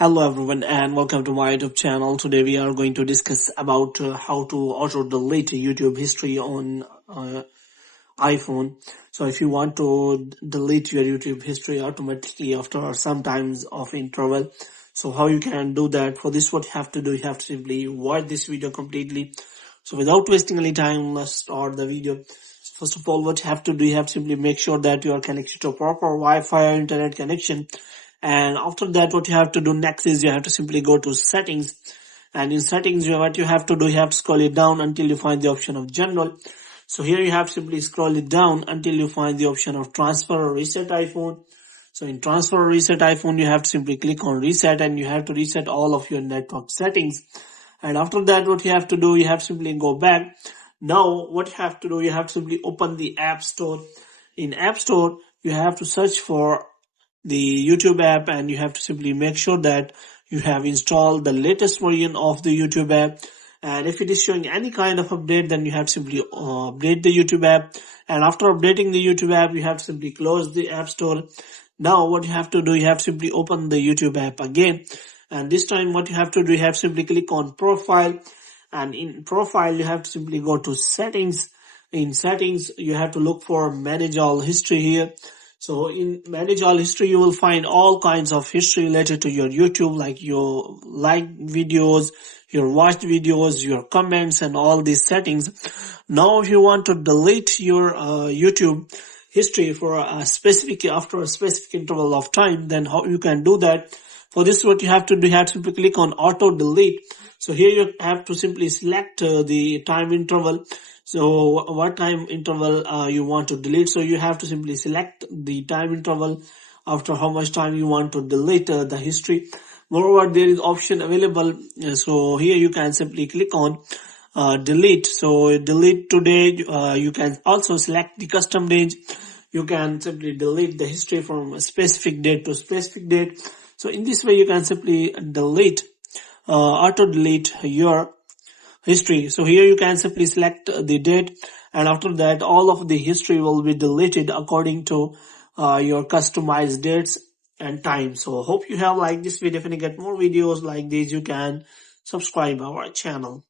Hello everyone and welcome to my YouTube channel. Today we are going to discuss about how to auto delete YouTube history on iPhone. So if you want to delete your YouTube history automatically after some times of interval, so how you can do that? For this, what you have to do, you have to simply watch this video completely. So without wasting any time, let's start the video. First of all, what you have to do, you have to simply make sure that you are connected to a proper Wi-Fi or internet connection. And after that, what you have to do next is you have to simply go to settings. And in settings, what you have to do, you have to scroll it down until you find the option of general. So here you have to simply scroll it down until you find the option of transfer or reset iPhone. So in transfer or reset iPhone, you have to simply click on reset and you have to reset all of your network settings. And after that, what you have to do, you have to simply go back. Now, what you have to do, you have to simply open the App Store. In App Store, you have to search for the YouTube app and you have to simply make sure that you have installed the latest version of the YouTube app. And if it is showing any kind of update, then you have to simply update the YouTube app. And after updating the YouTube app, you have to simply close the App Store. Now what you have to do, you have to simply open the YouTube app again. And this time what you have to do, you have to simply click on Profile. And in Profile, you have to simply go to Settings. In Settings, you have to look for Manage All History here. So in Manage All History, you will find all kinds of history related to your YouTube, like your like videos, your watched videos, your comments, and all these settings. Now, if you want to delete your YouTube history for after a specific interval of time, then how you can do that? For this, what you have to do, you have to simply click on Auto Delete. So here you have to simply select the time interval. So what time interval you want to delete. So you have to simply select the time interval after how much time you want to delete the history. Moreover, there is option available. So here you can simply click on delete. So delete today. You can also select the custom date. You can simply delete the history from a specific date to specific date. So in this way, you can simply delete, auto delete your history. So here you can simply select the date, and after that all of the history will be deleted according to your customized dates and time. So hope you have liked this video. If you get more videos like these, you can subscribe our channel.